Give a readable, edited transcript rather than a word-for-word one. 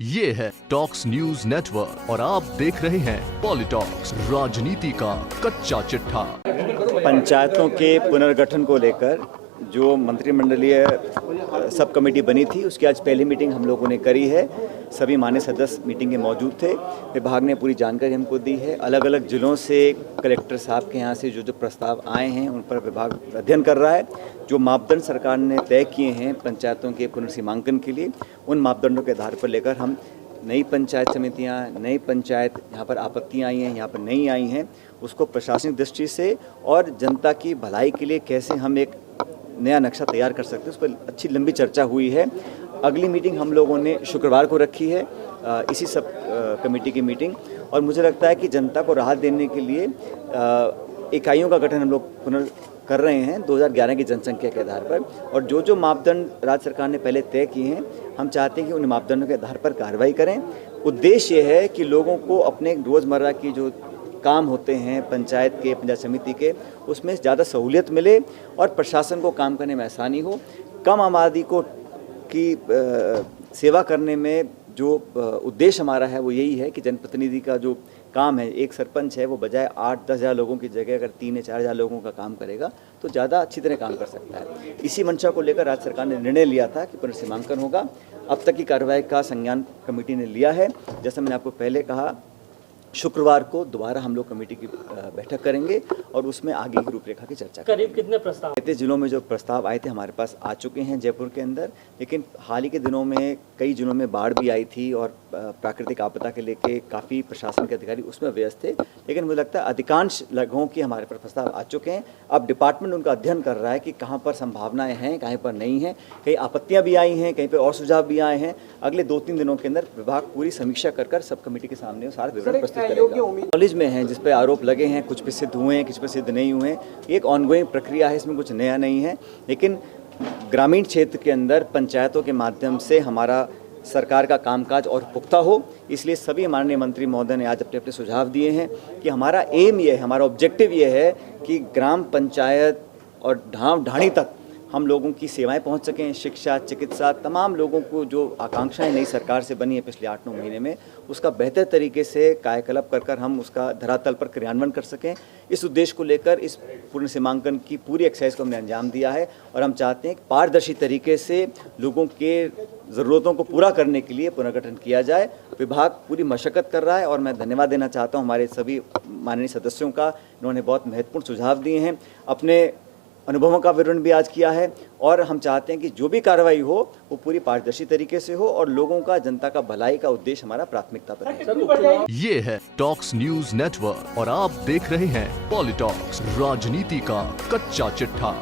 ये है talks news network और आप देख रहे हैं पॉलिटॉक्स, राजनीति का कच्चा चिट्ठा। पंचायतों के पुनर्गठन को लेकर जो मंत्रिमंडलीय सब कमेटी बनी थी, उसकी आज पहली मीटिंग हम लोगों ने करी है। सभी मान्य सदस्य मीटिंग में मौजूद थे। विभाग ने पूरी जानकारी हमको दी है। अलग अलग जिलों से कलेक्टर साहब के यहाँ से जो प्रस्ताव आए हैं उन पर विभाग अध्ययन कर रहा है। जो मापदंड सरकार ने तय किए हैं पंचायतों के पुनर्सीमांकन के लिए, उन मापदंडों के आधार पर लेकर हम नई पंचायत समितियां, नई पंचायत यहाँ पर आपत्तियां आई हैं, यहाँ पर नहीं आई हैं, उसको प्रशासनिक दृष्टि से और जनता की भलाई के लिए कैसे हम एक नया नक्शा तैयार कर सकते हैं, उस पर अच्छी लंबी चर्चा हुई है। अगली मीटिंग हम लोगों ने शुक्रवार को रखी है, इसी सब कमेटी की मीटिंग। और मुझे लगता है कि जनता को राहत देने के लिए इकाइयों का गठन हम लोग कर रहे हैं 2011 की जनसंख्या के आधार पर। और जो मापदंड राज्य सरकार ने पहले तय किए हैं, हम चाहते हैं कि उन मापदंडों के आधार पर कार्रवाई करें। उद्देश्य ये है कि लोगों को अपने रोज़मर्रा की जो काम होते हैं पंचायत के, पंचायत समिति के, उसमें ज़्यादा सहूलियत मिले और प्रशासन को काम करने में आसानी हो। कम आबादी को की सेवा करने में जो उद्देश्य हमारा है वो यही है कि जनप्रतिनिधि का जो काम है, एक सरपंच है, वो बजाय 8-10 हज़ार लोगों की जगह अगर 3 या 4 हज़ार लोगों का काम करेगा तो ज़्यादा अच्छी तरह काम कर सकता है। इसी मंशा को लेकर राज्य सरकार ने निर्णय लिया था कि पुनर्सीमांकन होगा। अब तक की कार्रवाई का संज्ञान कमेटी ने लिया है। जैसा मैंने आपको पहले कहा, शुक्रवार को दोबारा हम लोग कमेटी की बैठक करेंगे और उसमें आगे की रूपरेखा की चर्चा करेंगे। करीब कितने प्रस्ताव? जिलों में जो प्रस्ताव आए थे हमारे पास आ चुके हैं जयपुर के अंदर, लेकिन हाल ही के दिनों में कई जिलों में बाढ़ भी आई थी और प्राकृतिक आपदा के लेके काफ़ी प्रशासन के अधिकारी उसमें व्यस्त थे। लेकिन मुझे लगता है अधिकांश लगों की हमारे पर प्रस्ताव आ चुके हैं। अब डिपार्टमेंट उनका अध्ययन कर रहा है कि कहाँ पर संभावनाएं हैं, कहीं पर नहीं हैं, कहीं आपत्तियाँ भी आई हैं, कहीं पर और सुझाव भी आए हैं। अगले 2-3 दिनों के अंदर विभाग पूरी समीक्षा कर सब कमेटी के सामने सारा विवरण प्रस्तुत करेगा। कॉलेज में हैं जिस पे आरोप लगे हैं, कुछ पे सिद्ध हुए हैं, कुछ पे सिद्ध नहीं हुए हैं। एक ऑनगोइंग प्रक्रिया है, इसमें कुछ नया नहीं है। लेकिन ग्रामीण क्षेत्र के अंदर पंचायतों के माध्यम से हमारा सरकार का कामकाज और पुख्ता हो, इसलिए सभी माननीय मंत्री महोदय ने आज अपने अपने सुझाव दिए हैं कि हमारा एम ये है, हमारा ऑब्जेक्टिव ये है कि ग्राम पंचायत और ढाणी तक हम लोगों की सेवाएं पहुंच सकें। शिक्षा, चिकित्सा, तमाम लोगों को जो आकांक्षाएं नई सरकार से बनी है पिछले 8-9 महीने में, उसका बेहतर तरीके से कायाकल्प कर हम उसका धरातल पर क्रियान्वयन कर सकें। इस उद्देश्य को लेकर इस पुनर्सीमांकन की पूरी एक्सरसाइज को हमने अंजाम दिया है और हम चाहते हैं कि पारदर्शी तरीके से लोगों के ज़रूरतों को पूरा करने के लिए पुनर्गठन किया जाए। विभाग पूरी मशक्क़त कर रहा है और मैं धन्यवाद देना चाहता हूँ हमारे सभी माननीय सदस्यों का। इन्होंने बहुत महत्वपूर्ण सुझाव दिए हैं, अपने अनुभवों का विवरण भी आज किया है और हम चाहते हैं कि जो भी कार्रवाई हो वो पूरी पारदर्शी तरीके से हो और लोगों का, जनता का भलाई का उद्देश्य हमारा प्राथमिकता पर है। ये है टॉक्स न्यूज नेटवर्क और आप देख रहे हैं पॉलिटॉक्स, राजनीति का कच्चा चिट्ठा।